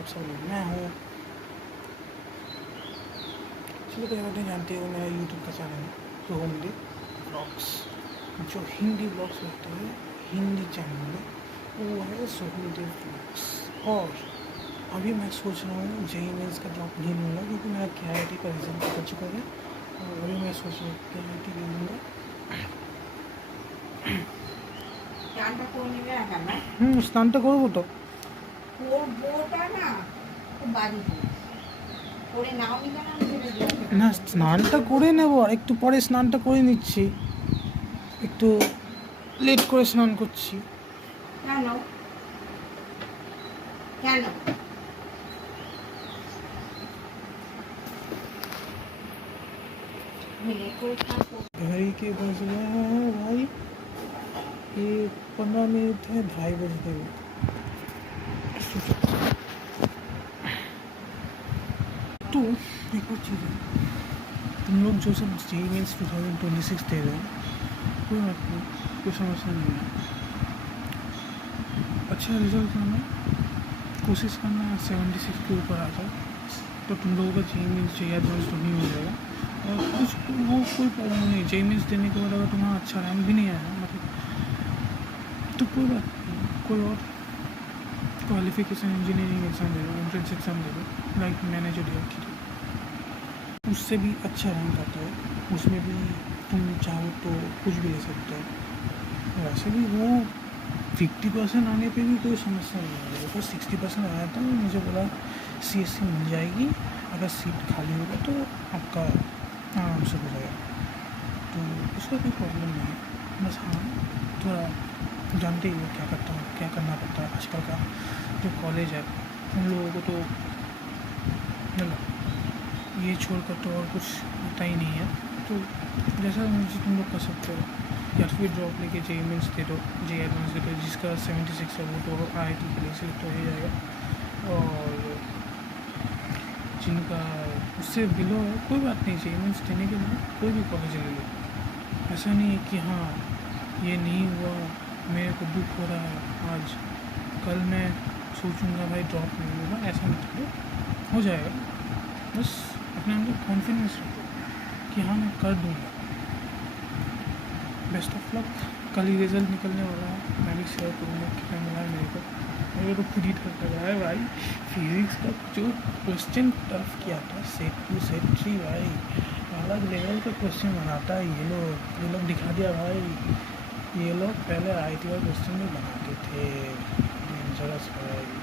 आप सब लोग। मैं हूँ, चलो कहीं बात नहीं, जानते हो मेरा यूट्यूब का चैनल है सोहमदेव ब्लॉग्स। जो हिंदी ब्लॉग्स होते हैं, हिंदी चैनल है वो है सोहमदेव ब्लॉग्स। और अभी मैं सोच रहा हूँ जेई मेंस का ड्रॉप नहीं लूँगा क्योंकि मेरा KIT का रिजल्ट निकल चुका है। और अभी मैं सोच रहा हूँ KIT ले लूँगा। স্নানটা করবো তো না, স্নানটা করে নেবো, আর একটু পরে স্নানটা করে নিচ্ছি, একটু লেট করে স্নান করছি। কেন घड़ी के बज गया है भाई, ये 15 मिनट है, 2:30 बज गए। तो एक और चीज़ है, तुम लोग जो सब जेई मेंस 2026 दे रहे हो, कोई बात नहीं, कोई समस्या नहीं है। अच्छा रिजल्ट करना, कोशिश करना 76 के ऊपर आ जाए, तो तुम लोगों का जेई मेंस जेई एडवांस तो नहीं हो जाएगा। और कुछ वो कोई प्रॉब्लम नहीं, जेई मेंस देने के बाद अगर तुम्हारा अच्छा रैंक भी नहीं आया मतलब, तो कोई बात नहीं, कोई और क्वालिफिकेशन इंजीनियरिंग एग्ज़ाम दे दो, एंट्रेंस एग्ज़ाम दे दो, लाइक मैंने जो दिया की, उससे भी अच्छा रैंक आता है, उसमें भी तुम चाहो तो कुछ भी ले सकते हो। वैसे भी वो 50% आने पे भी कोई समस्या नहीं है। देखो 60% आया था, मुझे बोला CSC मिल जाएगी, अगर सीट खाली होगा तो आपका आराम से हो जाएगा, तो उसका कोई प्रॉब्लम नहीं है। बस हाँ, थोड़ा जानते ही हो क्या करना पड़ता है आजकल का जो कॉलेज है, उन लोगों को तो मतलब ये छोड़कर तो और कुछ होता ही नहीं है। तो जैसा मुझे तुम लोग कर सकते हो, या फिर ड्रॉप लेके जेई मेंस दे दो, जेई एडवांस दे दो, जिसका 76 है वो तो IIT के लिए सिलेक्ट हो ही जाएगा, और जिनका उससे बिलो है कोई बात नहीं, जेई मेंस देने के बाद कोई भी कॉलेज ले लो। ऐसा नहीं है कि हाँ ये नहीं हुआ, मेरे को दुख हो रहा है आज, कल मैं सोचूंगा भाई ड्रॉप नहीं लूँगा, ऐसा मत करो, हो जाएगा। बस अपने अंदर कॉन्फिडेंस रखो कि हाँ मैं कर दूँगा। Best of luck. कल ही रिज़ल्ट निकलने वाला है, मैं भी शेयर करूँगा कितना मिला है मेरे को खुद ही डर लग रहा है भाई। फिजिक्स का जो क्वेश्चन टफ किया था, सेट 2 सेट 3 भाई, अलग लेवल का क्वेश्चन बनाता है ये लोग दिखा दिया भाई। ये लोग पहले IIT का क्वेश्चन भी बनाते थे, डेंजरस भाई।